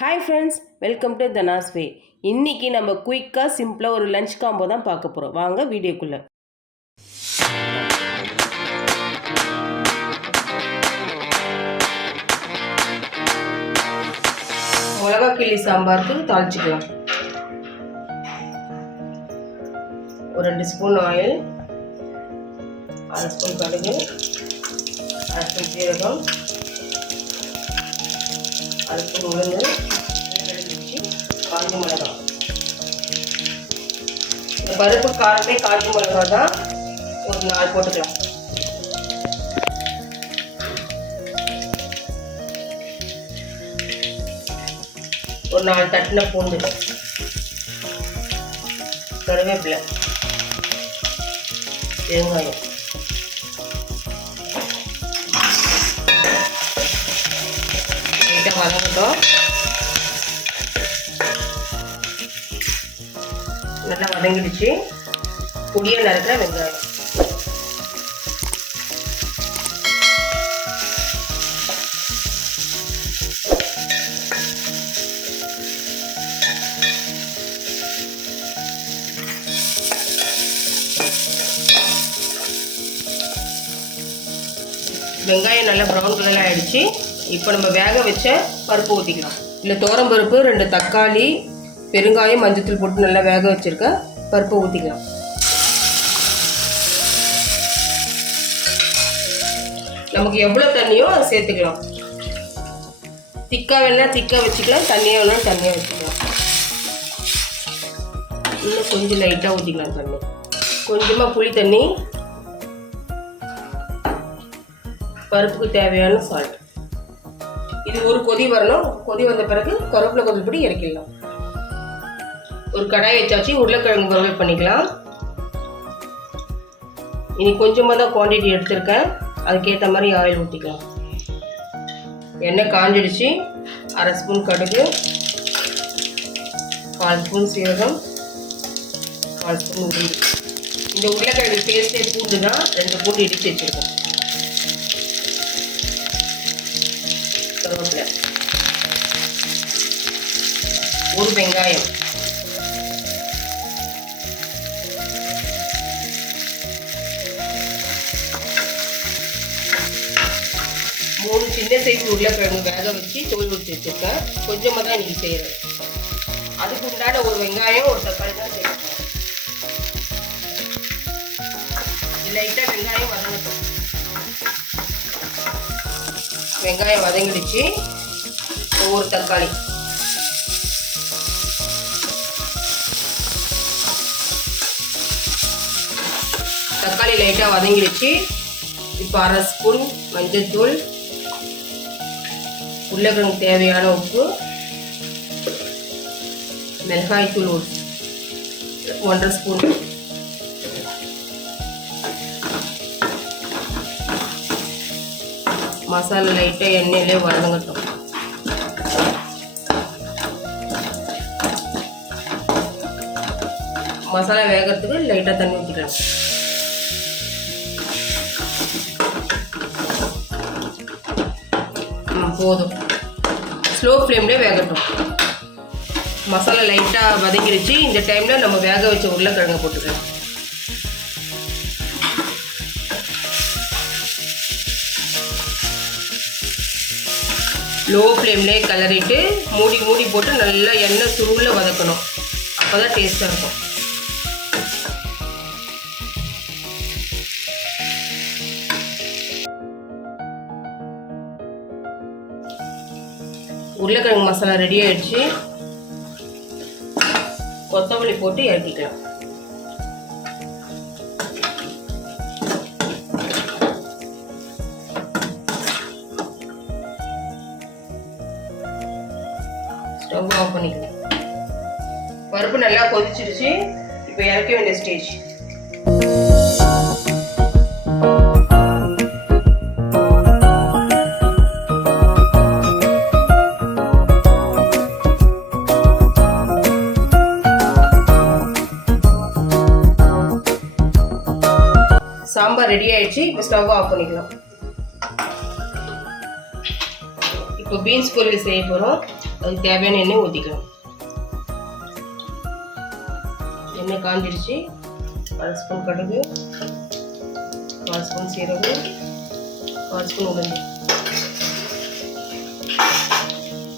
Hi friends, welcome to தனாஸ் வே. இன்னைக்கு நம்ம குயிக்காக சிம்பிளாக ஒரு லஞ்ச் காம்போ தான் பார்க்க போகிறோம். வாங்க வீடியோக்குள்ளே. மிளகா கிள்ளி சாம்பாருக்கு தாளிச்சிக்கலாம். ஒரு 2 ஸ்பூன் ஆயில், 1/2 ஸ்பூன் கடுகு, 1/2 ஸ்பூன் சீரகம், 1/2 ஸ்பூன் உளுந்து, காஞ்ச மிளகா. இந்த பருப்பு காரமே காஞ்ச மிளகா தான் ஒரு 4 போட்டுக்கலாம். ஒரு 4 தட்டின பூண்டு, கருவேப்பிலை, வெங்காயம், லைட்டாக வதங்கட்டும். நல்லா வதங்கிடுச்சு. பொடியாக நறுக்கிற வெங்காயம், வெங்காயம் நல்லா ப்ரௌன் கலரில் ஆகிடுச்சு. இப்போ நம்ம வேக வச்ச பருப்பு ஊற்றிக்கலாம். இல்லை தோரம் பருப்பு, 2 தக்காளி, பெருங்காயம், மஞ்சத்தூள் போட்டு நல்லா வேக வச்சுருக்க பருப்பை ஊற்றிக்கலாம். நமக்கு எவ்வளோ தண்ணியோ அதை சேர்த்துக்கலாம். திக்காக வேணால் திக்காக வச்சுக்கலாம், தண்ணியாக வேணாலும் தண்ணியாக வச்சுக்கலாம். இன்னும் கொஞ்சம் லைட்டாக ஊற்றிக்கலாம் தண்ணி. கொஞ்சமாக புளி தண்ணி, பருப்புக்கு தேவையான சால்ட். இது ஒரு கொதி வரணும். கொதி வந்த பிறகு கருவேப்பிலை கொத்தமல்லி பொடி இறக்கிடலாம். ஒரு கடாய் வச்சாச்சு. உருளைக்கிழங்கு வறுவல் பண்ணிக்கலாம். இனி கொஞ்சமாக தான் குவான்டிட்டி எடுத்திருக்கேன், அதுக்கேற்ற மாதிரி ஆயில் ஊற்றிக்கலாம். எண்ணெய் காஞ்சிடுச்சு. 1/2 ஸ்பூன் கடுகு, 1/4 ஸ்பூன் சீரகம், 1/4 ஸ்பூன் உளுந்து. இந்த உருளைக்கிழங்கு பேஸ்டே பூண்டு தான், 2 பூண்டு இடித்து வச்சுருக்கோம். கருவேப்பிலை, ஒரு வெங்காயம், மூணு சின்ன சைஸ் உருளைக்கிழங்கு வேக வச்சு தோல் ஊற்றி வச்சுருக்கேன். கொஞ்சமாக தான் நீங்கள் செய்கிறேன். அதுக்கு உண்டான ஒரு வெங்காயம், ஒரு தக்காளி தான் சேர்க்கணும். லைட்டாக வெங்காயம் வதங்கட்டும். வெங்காயம் வதங்கிடுச்சு. ஒரு தக்காளி, தக்காளி லைட்டாக வதங்கிடுச்சு. இப்போ 1/2 ஸ்பூன் மஞ்சள்தூள், உருளைக்கிழங்கு தேவையான உப்பு, மிளகாய்த்தூள் 1/2 ஸ்பூன், மசாலா லைட்டாக எண்ணெயிலே வதங்கட்டும். மசாலா வேகிறதுக்கு லைட்டாக தண்ணி ஊற்றிக்கலாம். போதும். ஸ்லோ ஃப்ளேம்லேயே வேகட்டும். மசாலா லைட்டாக வதங்கிடுச்சு. இந்த டைமில் நம்ம வேக வச்ச உருளைக்கிழங்கை போட்டுக்கலாம். லோ ஃப்ளேம்லேயே கிளறிட்டு மூடி போட்டு நல்லா எண்ணெய் சுருளில் வதக்கணும். அப்போ தான் டேஸ்ட்டாக இருக்கும். உருளைக்கிழங்கு மசாலா ரெடி ஆயிடுச்சு. கொத்தமல்லி போட்டு இறக்கிக்கலாம். ஸ்டவ் ஆஃப் பண்ணிக்கலாம். பருப்பு நல்லா கொதிச்சிடுச்சு. இப்போ இறக்க வேண்டிய ஸ்டேஜ். சாம்பார் ரெடி ஆயிடுச்சு. இப்போ ஸ்டவ் ஆஃப் பண்ணிக்கலாம். இப்போ பீன்ஸ் பொரியல் செய்ய போகிறோம். அதுக்கு தேவையான எண்ணெய் ஊற்றிக்கலாம். எண்ணெய் காஞ்சிருச்சு. 1 ஸ்பூன் கடுகு, 1 ஸ்பூன் சீரகம், 1 ஸ்பூன்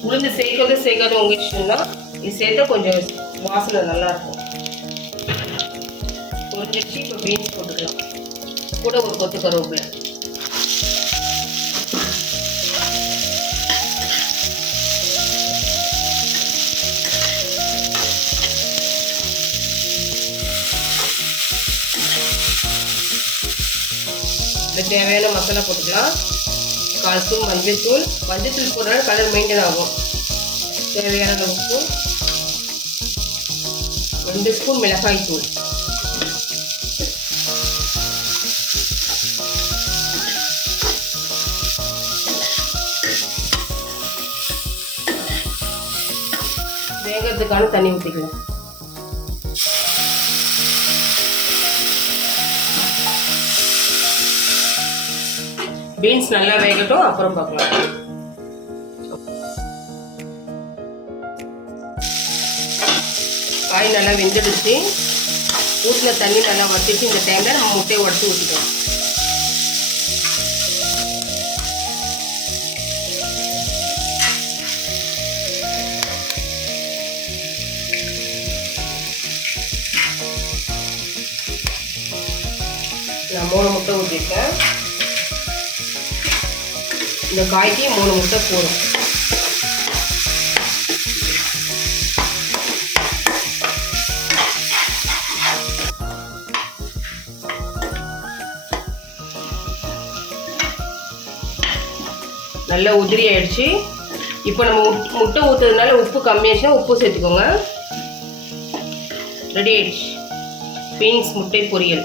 உளுந்து சேர்க்காத உங்கள் இஷ்டம் தான். இது சேர்த்தா கொஞ்சம் வாசனை நல்லாயிருக்கும். பொரிஞ்சிருச்சு. இப்போ பீன்ஸ் போட்டுக்கலாம். கூட ஒரு கொத்து கருவேப்பிலை. இது தேவையான மசாலா போட்டுக்கலாம். 1/4 ஸ்பூன் மஞ்சள்தூள். மஞ்சள்தூள் போடுறதுனால கலர் மெயின்டைன் ஆகும். தேவையான உப்பு. 2 ஸ்பூன் மிளகாய் தூள். வேகிறதுக்கான தண்ணி ஊற்றிக்கலாம். பீன்ஸ் நல்லா வேகட்டும், அப்புறம் பார்க்கலாம். காய் நல்லா வெந்துடுச்சு. ஊற்றின தண்ணி நல்லா வற்றிச்சு. இந்த டைமில் நம்ம முட்டையை உடச்சி ஊற்றிக்கலாம். நான் 3 முட்டை ஊற்றிருக்கேன். இந்த காய்க்கு 3 முட்டை போதும். நல்லா உதிரி ஆயிடுச்சு. இப்போ நம்ம முட்டை ஊற்றுறதுனால உப்பு கம்மியாச்சுன்னா உப்பு சேர்த்துக்கோங்க. ரெடி ஆயிடுச்சு பீன்ஸ் முட்டை பொரியல்.